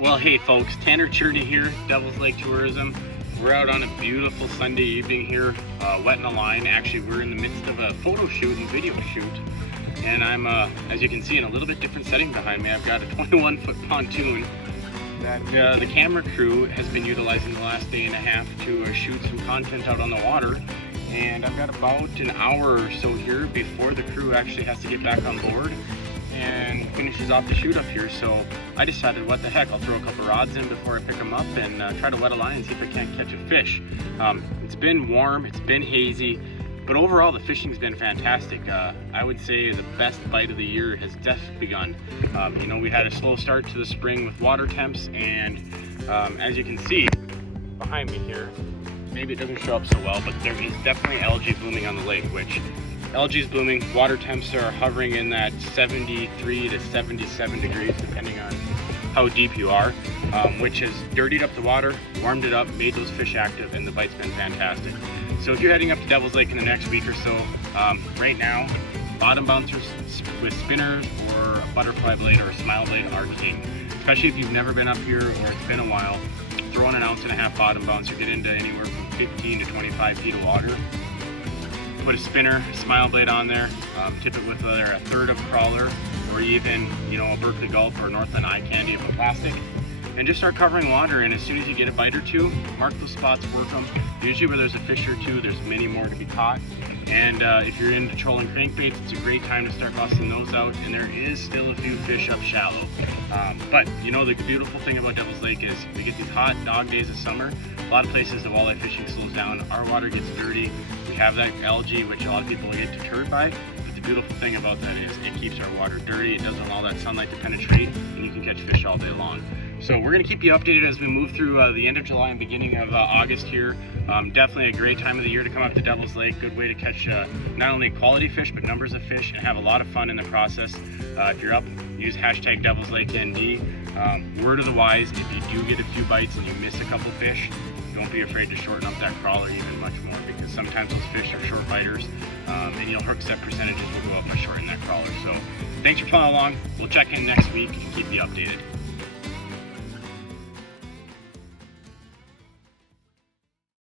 Well, hey folks, Tanner Cherney here, Devil's Lake Tourism. We're out on a beautiful Sunday evening here, wetting a line. Actually, we're in the midst of a photo shoot and video shoot. And I'm, as you can see, in a little bit different setting behind me. I've got a 21-foot pontoon that the camera crew has been utilizing the last day and a half to shoot some content out on the water. And I've got about an hour or so here before the crew actually has to get back on board and finishes off the shoot up here. So I decided, what the heck, I'll throw a couple rods in before I pick them up and try to wet a line and see if I can't catch a fish. It's been warm, it's been hazy, but overall the fishing's been fantastic. I would say the best bite of the year has just begun. You know, we had a slow start to the spring with water temps, and as you can see behind me here, maybe it doesn't show up so well, but there is definitely algae blooming on the lake, which algae is blooming. Water temps are hovering in that 73 to 77 degrees, depending on how deep you are, which has dirtied up the water, warmed it up, made those fish active, and the bite's been fantastic. So if you're heading up to Devil's Lake in the next week or so, right now, bottom bouncers with spinners or a butterfly blade or a smile blade are king. Especially if you've never been up here or it's been a while, throw in an 1.5 ounce bottom bouncer, get into anywhere from 15 to 25 feet of water. Put a spinner, smile blade on there, tip it with either a third of a crawler or even, you know, a Berkeley Gulp or Northland Eye Candy of a plastic, and just start covering water. And as soon as you get a bite or two, mark those spots, work them. Usually where there's a fish or two, there's many more to be caught. And if you're into trolling crankbaits, it's a great time to start busting those out, and there is still a few fish up shallow. But you know, the beautiful thing about Devil's Lake is we get these hot dog days of summer. A lot of places the walleye fishing slows down, our water gets dirty, we have that algae which a lot of people get deterred by, but the beautiful thing about that is it keeps our water dirty, it doesn't allow that sunlight to penetrate, and you can catch fish all day long. So we're going to keep you updated as we move through the end of July and beginning of August here. Definitely a great time of the year to come up to Devil's Lake. Good way to catch not only quality fish, but numbers of fish, and have a lot of fun in the process. If you're up, use hashtag Devil's Lake ND. Word of the wise, if you do get a few bites and you miss a couple fish, don't be afraid to shorten up that crawler even much more, because sometimes those fish are short biters, and your hook set percentages will go up by shortening that crawler. So thanks for following along. We'll check in next week and keep you updated.